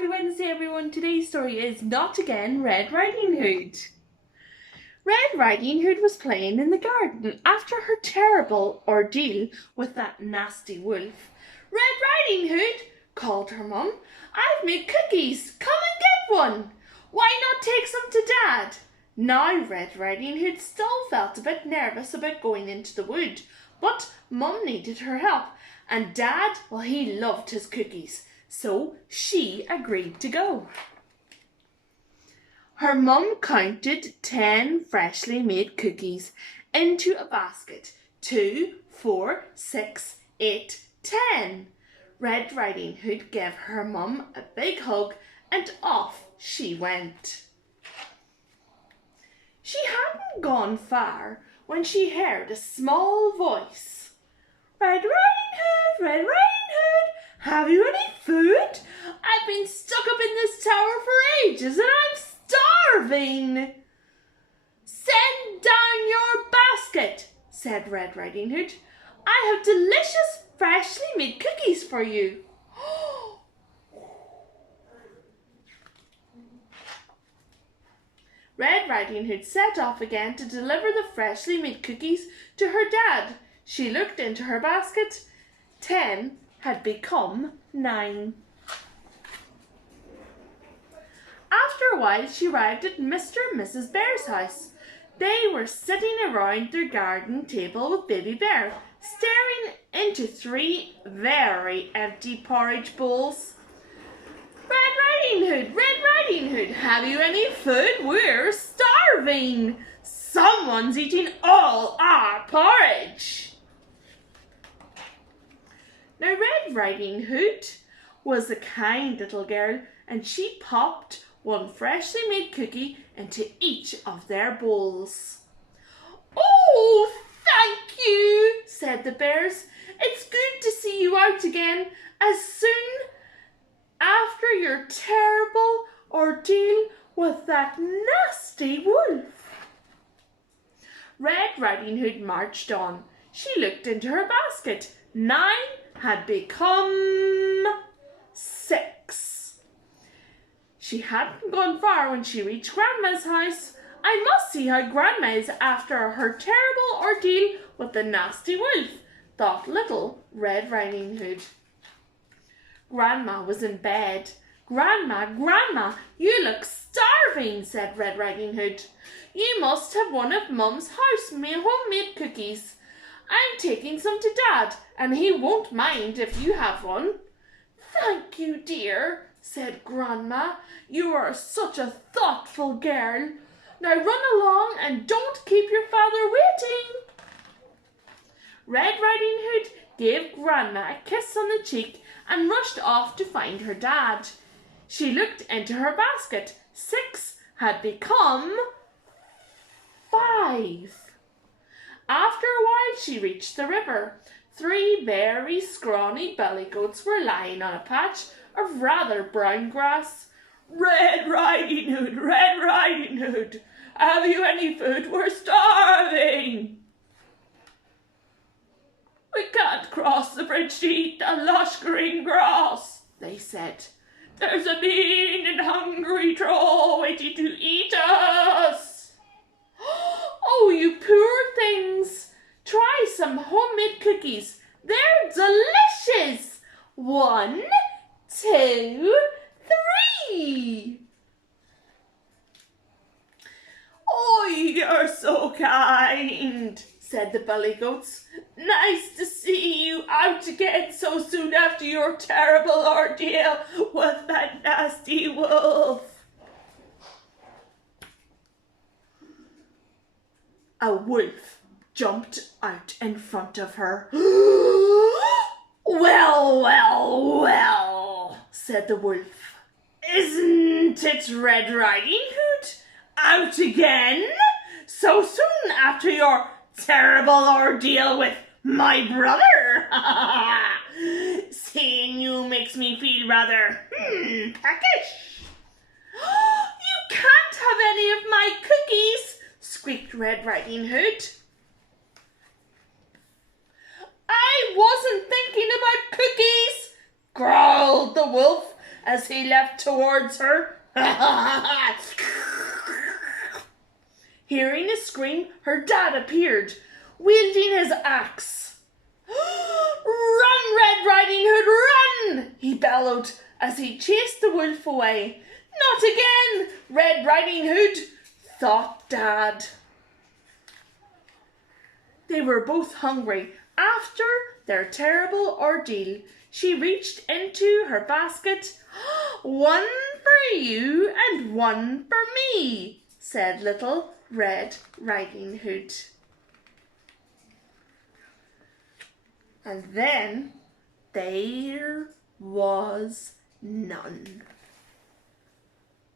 Happy Wednesday, everyone. Today's story is Not Again Red Riding Hood. Red Riding Hood was playing in the garden after her terrible ordeal with that nasty wolf. Red Riding Hood, called her mum, I've made cookies. Come and get one. Why not take some to Dad? Now Red Riding Hood still felt a bit nervous about going into the wood, but Mum needed her help, and Dad, well, he loved his cookies, so she agreed to go. Her mum counted 10 freshly made cookies into a basket. 2, 4, 6, 8, 10. Red Riding Hood gave her mum a big hug and off she went. She hadn't gone far when she heard a small voice. Red Riding Hood, Red Riding Hood, have you any food? I've been stuck up in this tower for ages and I'm starving. Send down your basket, said Red Riding Hood. I have delicious freshly made cookies for you. Red Riding Hood set off again to deliver the freshly made cookies to her dad. She looked into her basket. 10 had become 9. After a while, she arrived at Mr. and Mrs. Bear's house. They were sitting around their garden table with Baby Bear, staring into 3 very empty porridge bowls. Red Riding Hood, have you any food? We're starving. Someone's eating all our porridge. Now, Red Riding Hood was a kind little girl, and she popped one freshly made cookie into each of their bowls. Oh, thank you, said the bears. It's good to see you out again as soon after your terrible ordeal with that nasty wolf. Red Riding Hood marched on. She looked into her basket. 9 had become 6. She hadn't gone far when she reached Grandma's house. I must see how Grandma is after her terrible ordeal with the nasty wolf, thought little Red Riding Hood. Grandma was in bed. Grandma, you look starving, said Red Riding Hood. You must have one of Mum's homemade cookies. I'm taking some to Dad, and he won't mind if you have one. Thank you, dear, said Grandma. You are such a thoughtful girl. Now run along and don't keep your father waiting. Red Riding Hood gave Grandma a kiss on the cheek and rushed off to find her dad. She looked into her basket. 6 had become 5. After a while she reached the river. 3 very scrawny billy goats were lying on a patch of rather brown grass. Red Riding Hood, have you any food? We're starving. We can't cross the bridge to eat the lush green grass, they said. There's a mean and hungry troll waiting to eat us. Oh, you poor things. Try some homemade cookies. They're delicious. 1, 2, 3. Oh, you're so kind, said the billy goats. Nice to see you out again so soon after your terrible ordeal with that nasty wolf. A wolf jumped out in front of her. Well, said the wolf. Isn't it Red Riding Hood? Out again? So soon after your terrible ordeal with my brother? Seeing you makes me feel rather peckish. You can't have any of my cookies, squeaked Red Riding Hood. I wasn't thinking about cookies, growled the wolf. as he leapt towards her. Hearing a scream, her dad appeared, wielding his axe. "Run, Red Riding Hood, run!" he bellowed as he chased the wolf away. "Not again, Red Riding Hood," thought Dad. They were both hungry after their terrible ordeal. She reached into her basket. "One for you and one for me," said Little Red Riding Hood. And then there was none.